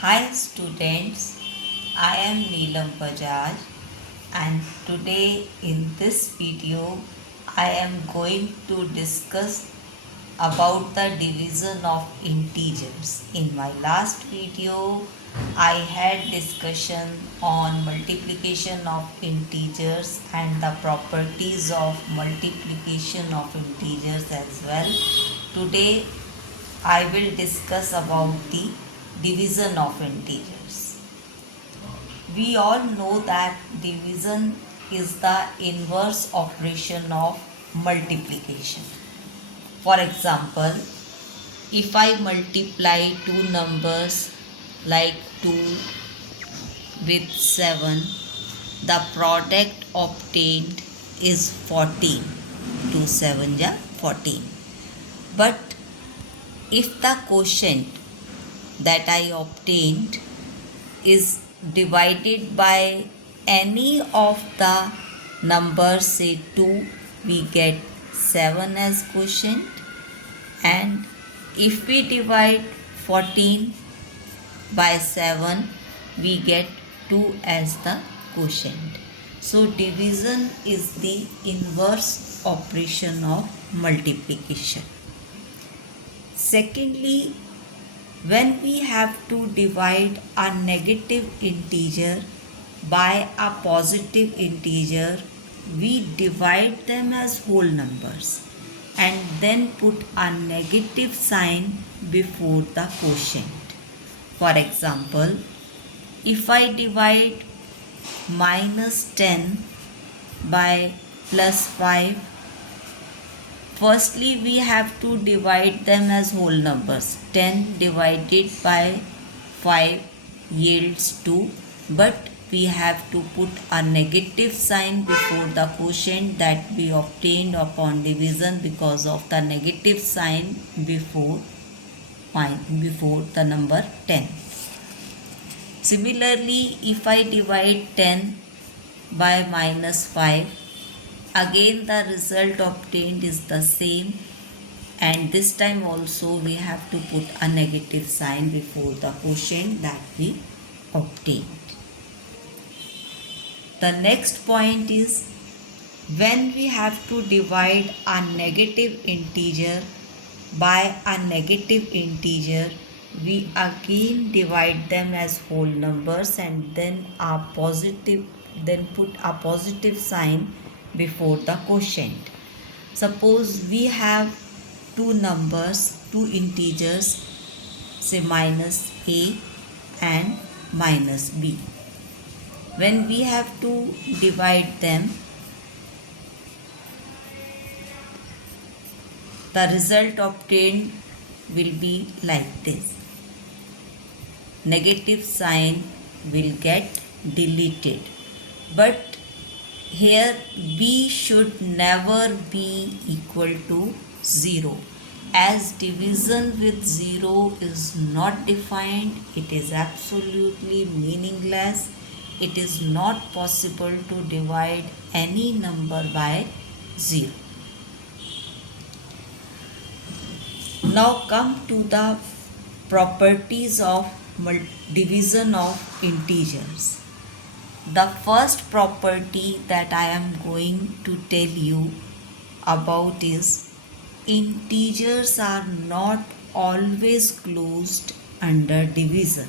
Hi students, I am Neelam Bajaj and today in this video I am going to discuss about the division of integers. In my last video I had discussion on multiplication of integers and the properties of multiplication of integers as well. Today I will discuss about the division of integers. We all know that division is the inverse operation of multiplication. For example, if I multiply two numbers like 2 with 7, the product obtained is 14. 2 7 ja 14. But if the quotient that I obtained is divided by any of the numbers, say 2, we get 7 as quotient, and if we divide 14 by 7, we get 2 as the quotient. So division is the inverse operation of multiplication. Secondly, when we have to divide a negative integer by a positive integer, we divide them as whole numbers and then put a negative sign before the quotient. For example, if I divide minus 10 by plus 5, firstly we have to divide them as whole numbers. 10 divided by 5 yields 2, but we have to put a negative sign before the quotient that we obtained upon division because of the negative sign before the number 10. Similarly, if I divide 10 by minus 5, again the result obtained is the same, and this time also we have to put a negative sign before the quotient that we obtained. The next point is, when we have to divide a negative integer by a negative integer, we again divide them as whole numbers and then put a positive sign before the quotient. Suppose we have two integers, say minus a and minus b. When we have to divide them, the result obtained will be like this. Negative sign will get deleted, but here b should never be equal to 0. As division with 0 is not defined, it is absolutely meaningless. It is not possible to divide any number by 0. Now come to the properties of division of integers. The first property that I am going to tell you about is integers are not always closed under division.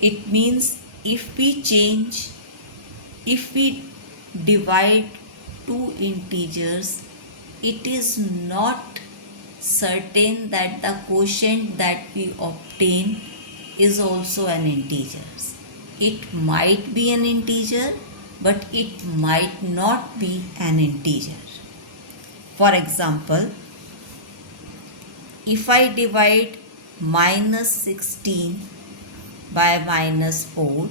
It means if we divide two integers, it is not certain that the quotient that we obtain is also an integer. It might be an integer, but it might not be an integer. For example, if I divide minus 16 by minus 4,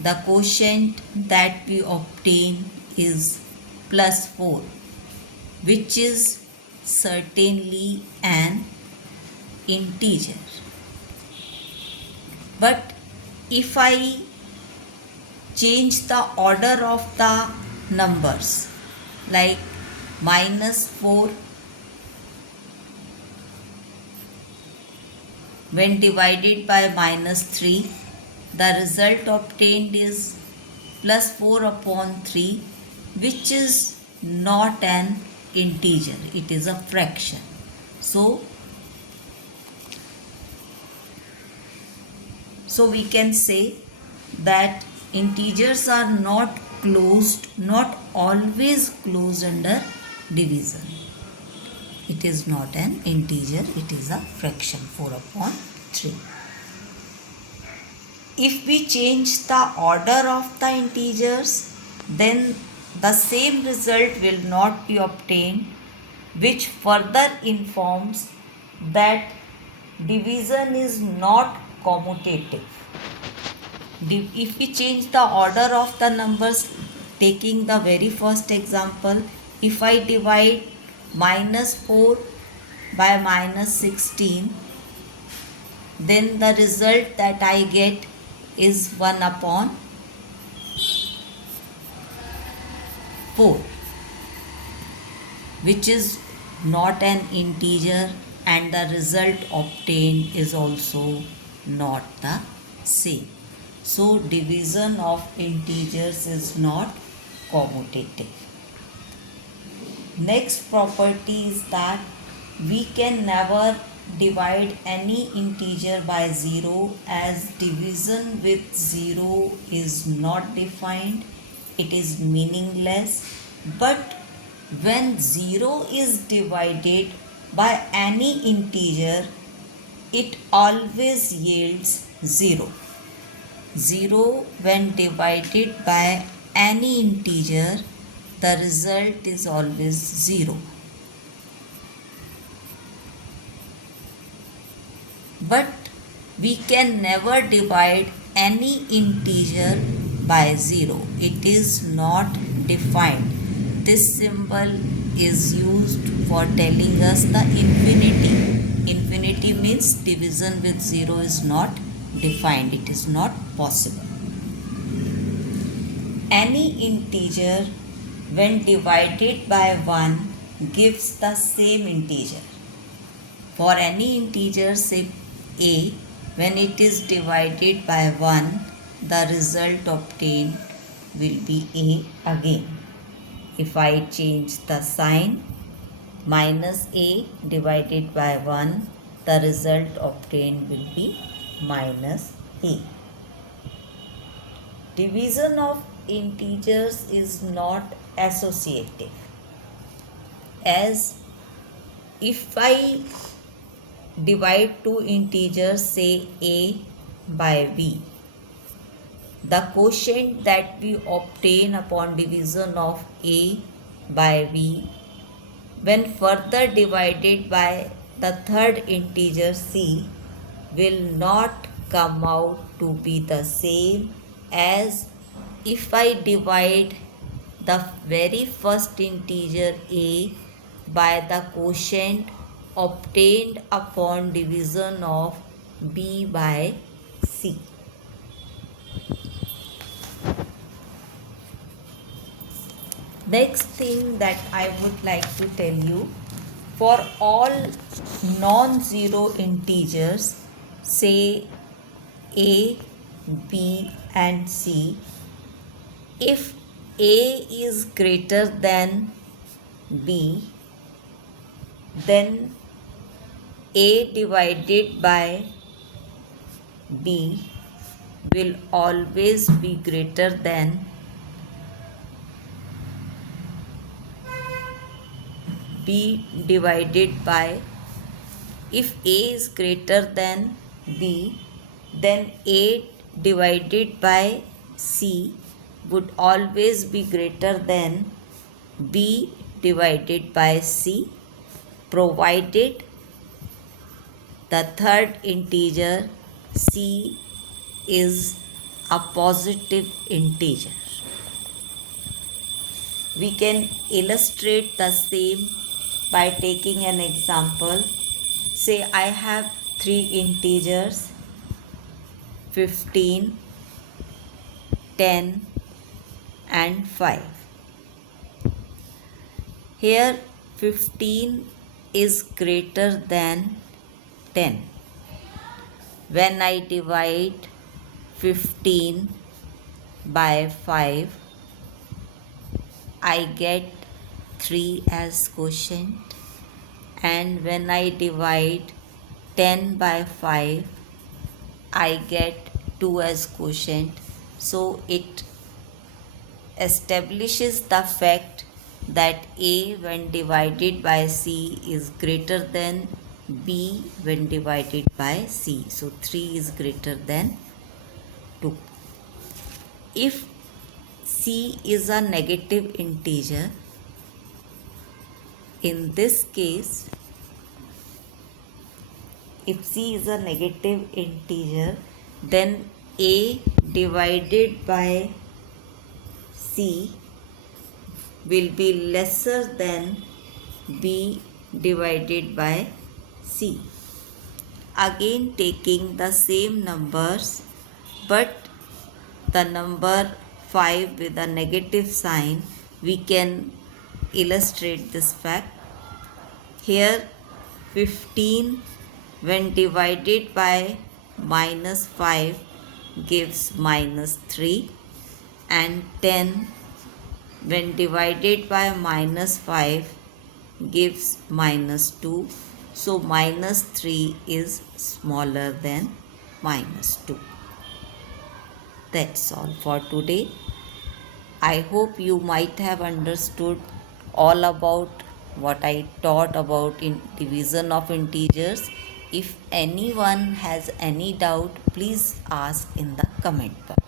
the quotient that we obtain is plus 4, which is certainly an integer. But if I change the order of the numbers, like minus 4 when divided by minus 3, the result obtained is plus 4 upon 3, which is not an integer, it is a fraction. So we can say that integers are not always closed under division. It is not an integer, it is a fraction, 4 upon 3. If we change the order of the integers, then the same result will not be obtained, which further informs that division is not commutative. If we change the order of the numbers, taking the very first example, if I divide minus 4 by minus 16, then the result that I get is 1 upon 4, which is not an integer, and the result obtained is also not the same. So division of integers is not commutative. Next property is that we can never divide any integer by 0, as division with 0 is not defined, it is meaningless. But when 0 is divided by any integer, it always yields 0. 0 when divided by any integer, the result is always 0. But we can never divide any integer by 0. It is not defined. This symbol is used for telling us the infinity. Infinity means division with 0 is not defined. It is not possible. Any integer when divided by 1 gives the same integer. For any integer, say a, when it is divided by 1, the result obtained will be a again. If I change the sign, minus a divided by 1, the result obtained will be minus a. Division of integers is not associative, as if I divide two integers, say a by b, the quotient that we obtain upon division of a by b, when further divided by the third integer c, will not come out to be the same as if I divide the very first integer a by the quotient obtained upon division of b by c. Next thing that I would like to tell you, for all non-zero integers, say a, b and c, if a is greater than b, then a divided by b will always be greater than b divided by, if a is greater than b, then a divided by c would always be greater than b divided by c, provided the third integer c is a positive integer. We can illustrate the same by taking an example. Say I have three integers, 15, 10 and 5. Here 15 is greater than 10. When I divide 15 by 5, I get 3 as quotient, and when I divide 10 by 5, I get 2 as quotient. So it establishes the fact that A when divided by C is greater than B when divided by C. So 3 is greater than 2. If C is a negative integer, in this case, if C is a negative integer, then A divided by C will be lesser than B divided by C. Again taking the same numbers, but the number 5 with a negative sign, we can illustrate this fact. Here 15 when divided by minus 5 gives minus 3, and 10 when divided by minus 5 gives minus 2. So minus 3 is smaller than minus 2. That's all for today. I hope you might have understood all about what I taught about in division of integers. If anyone has any doubt, please ask in the comment box.